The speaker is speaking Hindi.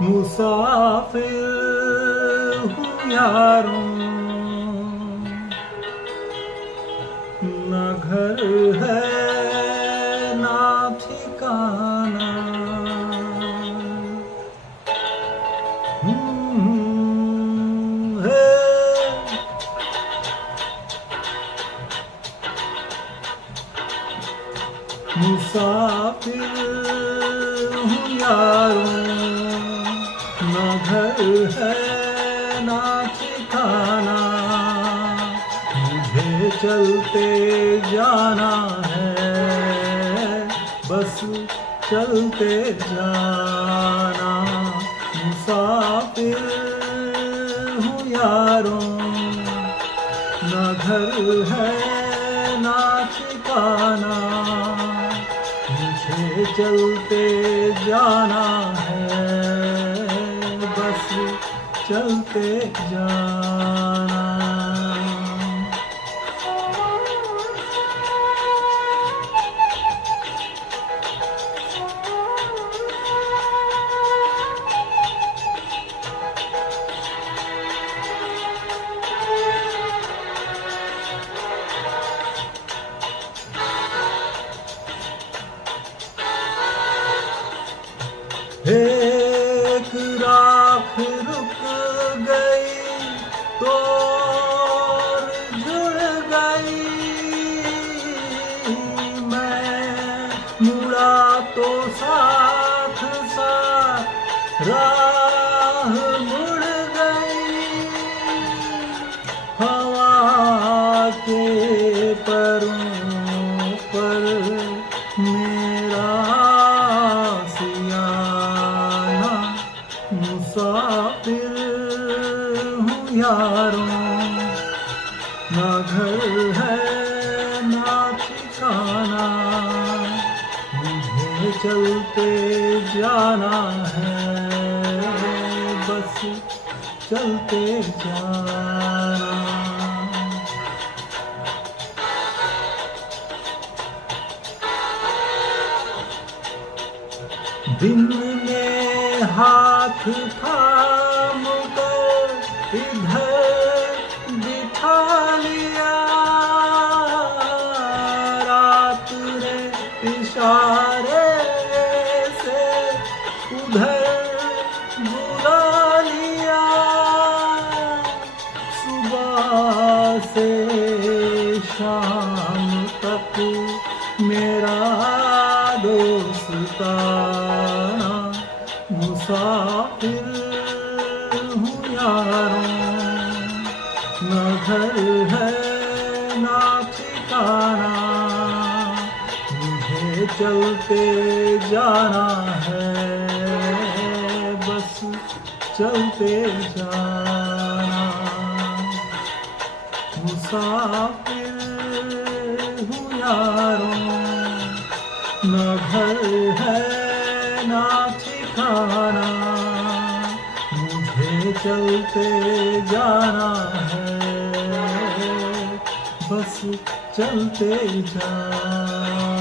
मुसाफिर हूँ यारों, न घर है ना ठिकाना। है मुसाफिर हूँ यारों, न घर है ना ठिकाना। मुझे चलते जाना है, बस चलते जाना। मुसाफिर हूँ यारों, न घर है ना ठिकाना। मुझे चलते जाना है, बस चलते जाना। एक राख रुक गई तो और जुड़ गई। मैं मुड़ा तो साथ साथ राह मुड़ गई। हवा के परों पर मेरा मुसाफिर हूँ यारों, न घर है ना ठिकाना। मुझे चलते जाना है, बस चलते जाना। दिन में हाथ थाम कर इधर बिठा लिया। रात ने इशारे से उधर बुला लिया। सुबह से शाम तक मेरा दोस्ताना। मुसाफिर हूँ यारों, न घर है ना ठिकाना। मुझे चलते जाना है, बस चलते जाना। मुसाफिर हूँ यारों, न घर है ना ठिकाना। मुझे चलते जाना है, बस चलते जाना।